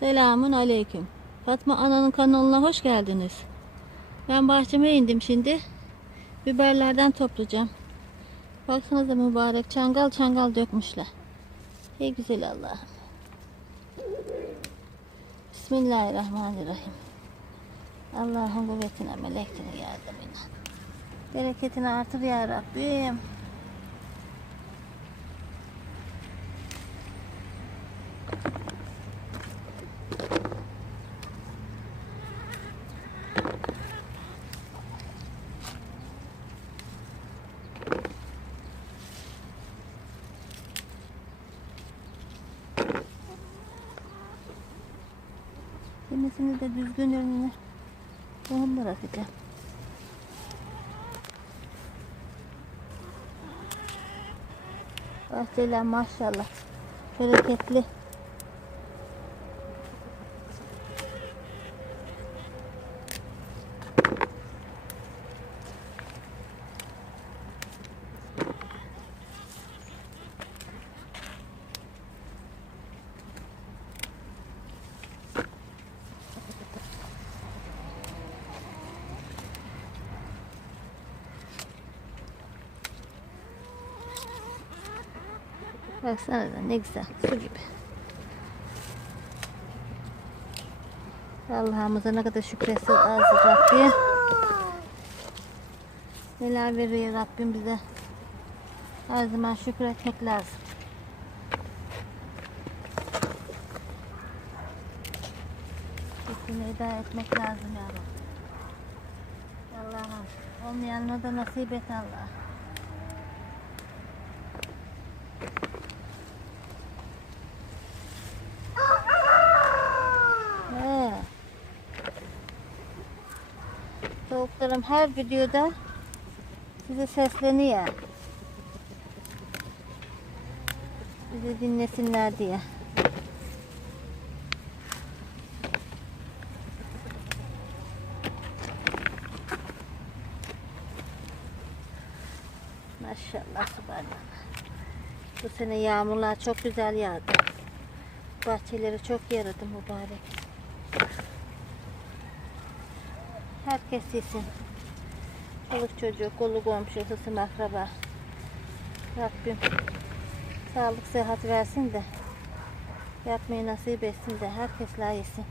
Selamun aleyküm. Fatma Ana'nın kanalına hoş geldiniz. Ben bahçeme indim şimdi. Biberlerden toplayacağım. Baksanıza mübarek çangal çangal dökmüşler. Ey güzel Allah'ım. Bismillahirrahmanirrahim. Allah'ın kuvvetine, melekine, yardımına. Bereketini artır ya Rabbim. Kimisini de düzgün önüne tohum bırakacağım. Bahçeler maşallah bereketli. Baksana da ne güzel, su gibi. Allah'ımıza ne kadar şükretsek azdır Rabbim. Neler veriyor Rabbim bize. Her zaman şükretmek lazım. Şükrünü eda etmek lazım ya Rabbi. Allah'ım olmayanına da nasip et Allah. Tavuklarım her videoda size sesleniyor. Bizi dinlesinler diye. Maşallah subhanallah. Bu sene yağmurlar çok güzel yağdı. Bahçeleri çok yaradı mübarek. Herkes yesin. Çoluk çocuk, kolu komşu, hısım akraba. Rabbim sağlık sıhhat versin de yapmayı nasip etsin de herkes yesin.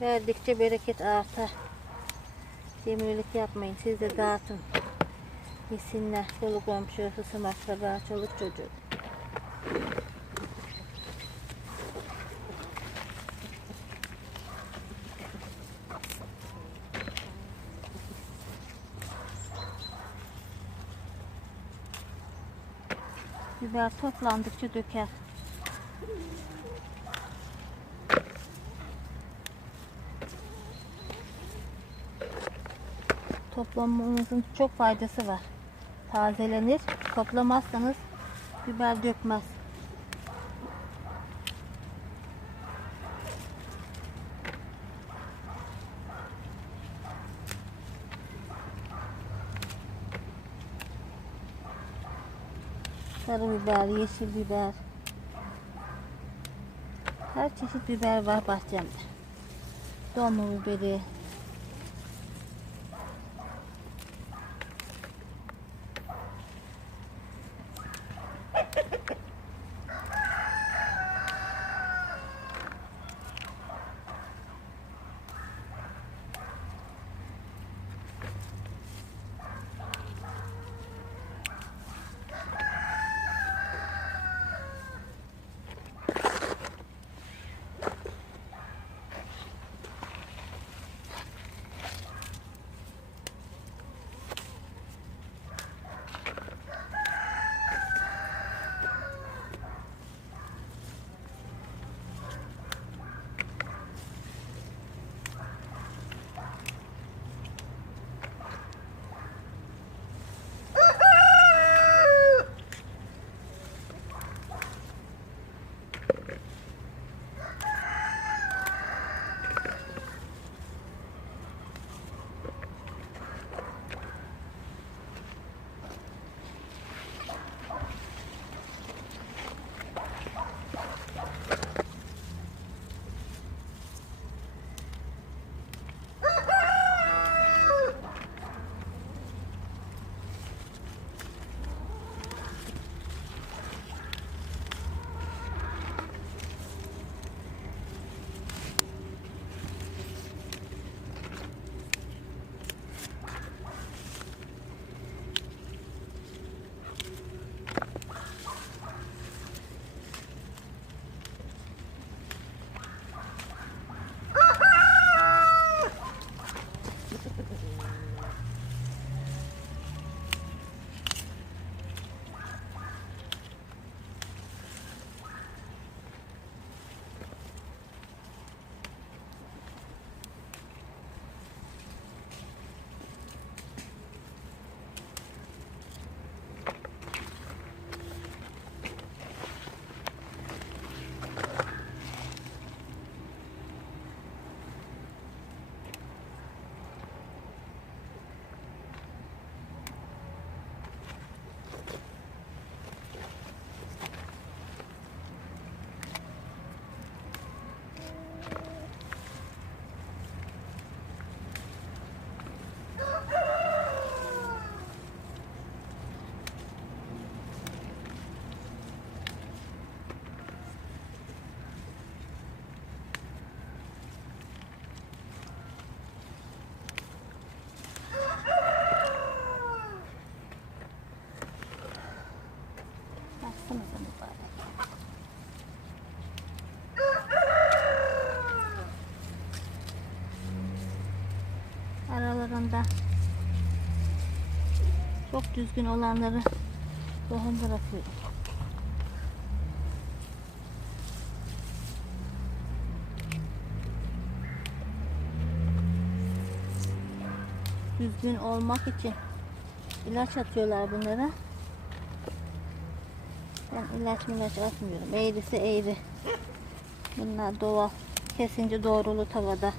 Verdikçe bereket artar. Cimrilik yapmayın. Siz de dağıtın. Yesinler. Kolu komşu, hısım akraba, çoluk çocuk. Biber toplandıkça döker. Toplamamızın çok faydası var. Tazelenir. Toplamazsanız biber dökmez. Sarı biber, yeşil biber. Her çeşit biber var bahçemde. Dolma biberi. Aralarında çok düzgün olanları tohum bırakıyorum. Düzgün olmak için ilaç atıyorlar bunlara. Ben ilaç atmıyorum. Eğrisi eğri. Bunlar doğal. Kesince doğrulu tavada.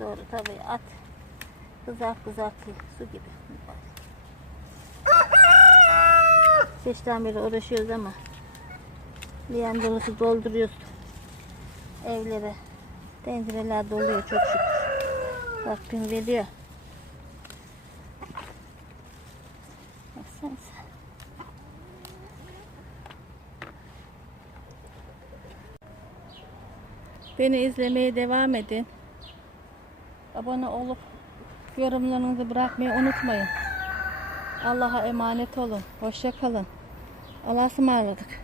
Doğru tabii at. Kızart su gibi. Seçten beri uğraşıyoruz ama liyan dolusu dolduruyoruz evlere. Tencereler doluyor çok şükür. Rabbim veriyor. Baksanıza. Beni izlemeye devam edin. Abone olup yorumlarınızı bırakmayı unutmayın. Allah'a emanet olun. Hoşça kalın. Allah'a ısmarladık.